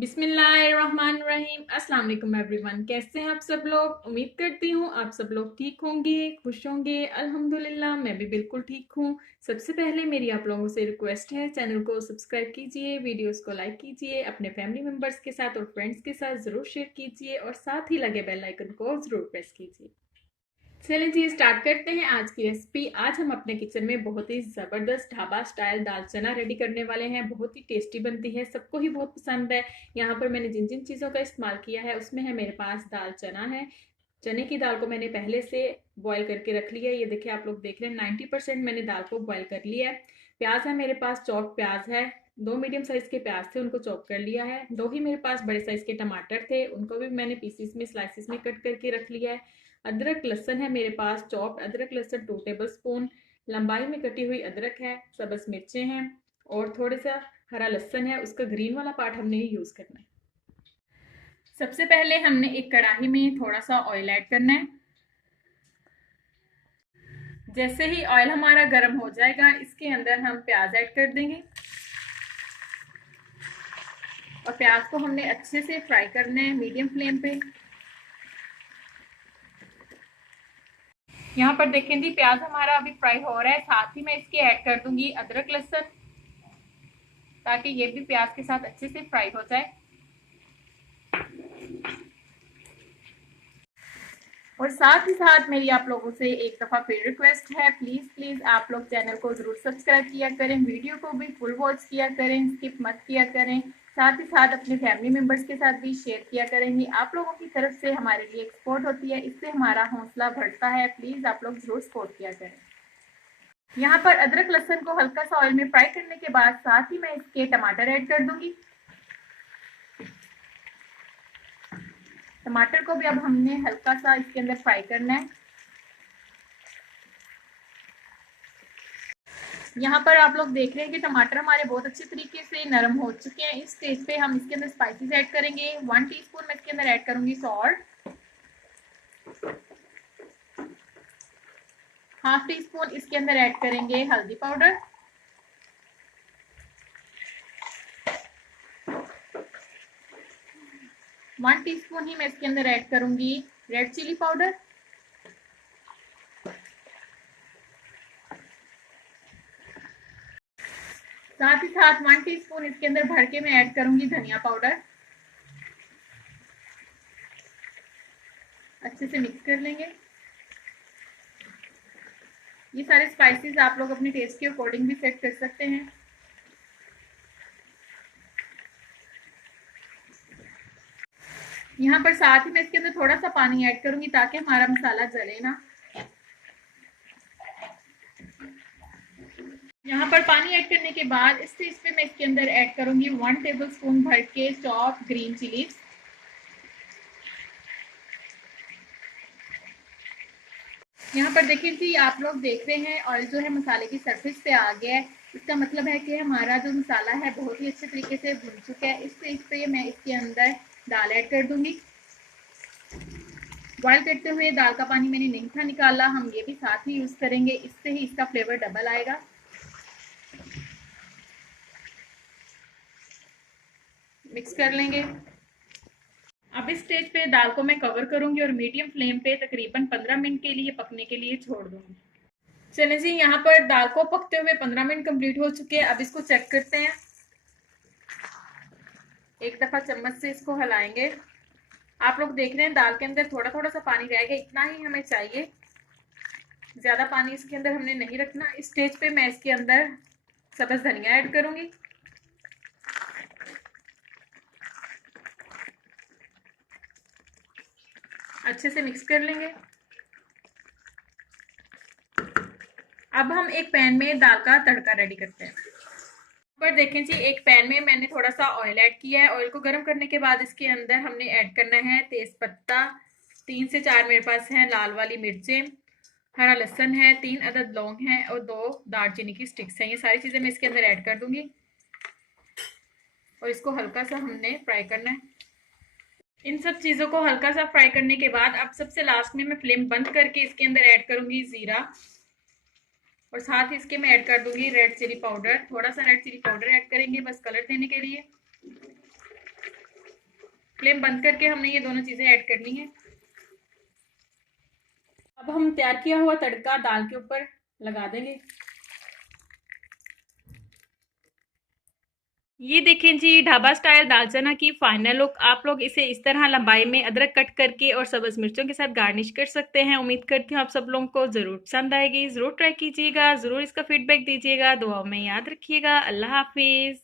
बिस्मिल्लाहिर्रहमानिर्रहीम। अस्सलाम वालेकुम एवरीवन। कैसे हैं आप सब लोग? उम्मीद करती हूँ आप सब लोग ठीक होंगे, खुश होंगे। अल्हम्दुलिल्लाह मैं भी बिल्कुल ठीक हूँ। सबसे पहले मेरी आप लोगों से रिक्वेस्ट है, चैनल को सब्सक्राइब कीजिए, वीडियोस को लाइक कीजिए, अपने फैमिली मेम्बर्स के साथ और फ्रेंड्स के साथ ज़रूर शेयर कीजिए और साथ ही लगे बेल आइकन को ज़रूर प्रेस कीजिए। चलिए जी स्टार्ट करते हैं आज की रेसिपी। आज हम अपने किचन में बहुत ही ज़बरदस्त ढाबा स्टाइल दाल चना रेडी करने वाले हैं। बहुत ही टेस्टी बनती है, सबको ही बहुत पसंद है। यहाँ पर मैंने जिन जिन चीज़ों का इस्तेमाल किया है उसमें है मेरे पास दाल चना है। चने की दाल को मैंने पहले से बॉयल करके रख लिया है। ये देखिए आप लोग देख रहे हैं 90% मैंने दाल को बॉयल कर लिया है। प्याज है मेरे पास, चॉप प्याज है। दो मीडियम साइज के प्याज थे, उनको चॉप कर लिया है। दो ही मेरे पास बड़े साइज के टमाटर थे, उनको भी मैंने पीसीस में स्लाइसिस में कट करके रख लिया है। अदरक लहसन है मेरे पास, चॉप्ड अदरक लहसन 2 टेबल स्पून। लंबाई में कटी हुई अदरक है, सब्ज मिर्चें हैं और थोड़ा सा हरा लहसन है, उसका ग्रीन वाला पार्ट हमने यूज करना है। सबसे पहले हमने एक कढ़ाई में थोड़ा सा ऑयल ऐड करना है। जैसे ही ऑयल हमारा गर्म हो जाएगा इसके अंदर हम प्याज ऐड कर देंगे और प्याज को हमने अच्छे से फ्राई करना है मीडियम फ्लेम पे। यहाँ पर देखें जी प्याज हमारा अभी फ्राई हो रहा है, साथ ही मैं इसके ऐड कर दूंगी अदरक लहसुन ताकि ये भी प्याज के साथ अच्छे से फ्राई हो जाए। और साथ ही साथ मेरी आप लोगों से एक दफ़ा फिर रिक्वेस्ट है, प्लीज़ प्लीज़ आप लोग चैनल को ज़रूर सब्सक्राइब किया करें, वीडियो को भी फुल वॉच किया करें, स्किप मत किया करें। साथ ही साथ अपने फैमिली मेम्बर्स के साथ भी शेयर किया करेंगे। आप लोगों की तरफ से हमारे लिए एक सपोर्ट होती है, इससे हमारा हौसला बढ़ता है। प्लीज़ आप लोग ज़रूर सपोर्ट किया करें। यहाँ पर अदरक लहसुन को हल्का सा ऑयल में फ्राई करने के बाद साथ ही मैं इसके टमाटर ऐड कर दूंगी। टमाटर को भी अब हमने हल्का सा इसके अंदर फ्राई करना है। यहाँ पर आप लोग देख रहे हैं कि टमाटर हमारे बहुत अच्छे तरीके से नरम हो चुके हैं। इस स्टेज पे हम इसके अंदर स्पाइसेस ऐड करेंगे। 1 टीस्पून मैं इसके अंदर ऐड करूंगी सॉल्ट, हाफ टी स्पून इसके अंदर ऐड करेंगे हल्दी पाउडर, 1 टीस्पून ही मैं इसके अंदर ऐड करूंगी रेड चिली पाउडर, साथ ही साथ 1 टीस्पून इसके अंदर भर के मैं ऐड करूंगी धनिया पाउडर। अच्छे से मिक्स कर लेंगे। ये सारे स्पाइसेस आप लोग अपने टेस्ट के अकॉर्डिंग भी सेट कर सकते हैं। यहाँ पर साथ ही मैं इसके अंदर थोड़ा सा पानी ऐड करूंगी ताकि हमारा मसाला जले ना। यहाँ पर पानी ऐड करने के बाद इस स्टेज पे मैं इसके अंदर ऐड करूंगी 1 टेबल स्पून भर के चॉप ग्रीन चिलीज। यहाँ पर देखिए जी आप लोग देख रहे हैं ऑयल जो है मसाले की सरफेस पे आ गया है। इसका मतलब है कि हमारा जो मसाला है बहुत ही अच्छे तरीके से भुन चुका है। इस स्टेज पे मैं इसके अंदर दाल ऐड कर दूंगी। बॉयल करते हुए दाल का पानी मैंने नहीं था निकाला, हम ये भी साथ ही यूज करेंगे, इससे ही इसका फ्लेवर डबल आएगा। मिक्स कर लेंगे। अब इस स्टेज पे दाल को मैं कवर करूंगी और मीडियम फ्लेम पे तकरीबन 15 मिनट के लिए पकने के लिए छोड़ दूंगी। चले जी यहाँ पर दाल को पकते हुए 15 मिनट कंप्लीट हो चुके हैं। अब इसको चेक करते हैं। एक दफा चम्मच से इसको हिलाएंगे। आप लोग देख रहे हैं दाल के अंदर थोड़ा थोड़ा सा पानी रह गया, इतना ही हमें चाहिए, ज्यादा पानी इसके अंदर हमने नहीं रखना। इस स्टेज पे मैं इसके अंदर सब्ज धनिया ऐड करूंगी। अच्छे से मिक्स कर लेंगे। अब हम एक पैन में दाल का तड़का रेडी करते हैं। पर देखें जी एक पैन में मैंने थोड़ा सा ऑयल ऐड किया है। ऑयल को गर्म करने के बाद इसके अंदर हमने ऐड करना है तेज पत्ता, 3 से 4 मेरे पास हैं लाल वाली मिर्चें, हरा लहसुन है, 3 अदद लौंग हैं और 2 दालचीनी की स्टिक्स हैं। ये सारी चीज़ें मैं इसके अंदर ऐड कर दूंगी और इसको हल्का सा हमने फ्राई करना है। इन सब चीज़ों को हल्का सा फ्राई करने के बाद अब सबसे लास्ट में मैं फ्लेम बंद करके इसके अंदर ऐड करूंगी ज़ीरा और साथ ही इसके मैं ऐड कर दूंगी रेड चिली पाउडर। थोड़ा सा रेड चिली पाउडर ऐड करेंगे बस कलर देने के लिए। फ्लेम बंद करके हमने ये दोनों चीज़ें ऐड करनी है। अब हम तैयार किया हुआ तड़का दाल के ऊपर लगा देंगे। ये देखें जी, ढाबा स्टाइल दाल चना की फाइनल लुक। आप लोग इसे इस तरह लंबाई में अदरक कट करके और सब्ज मिर्चों के साथ गार्निश कर सकते हैं। उम्मीद करती हूँ आप सब लोगों को ज़रूर पसंद आएगी। ज़रूर ट्राई कीजिएगा, ज़रूर इसका फीडबैक दीजिएगा, दुआओं में याद रखिएगा। अल्लाह हाफिज़।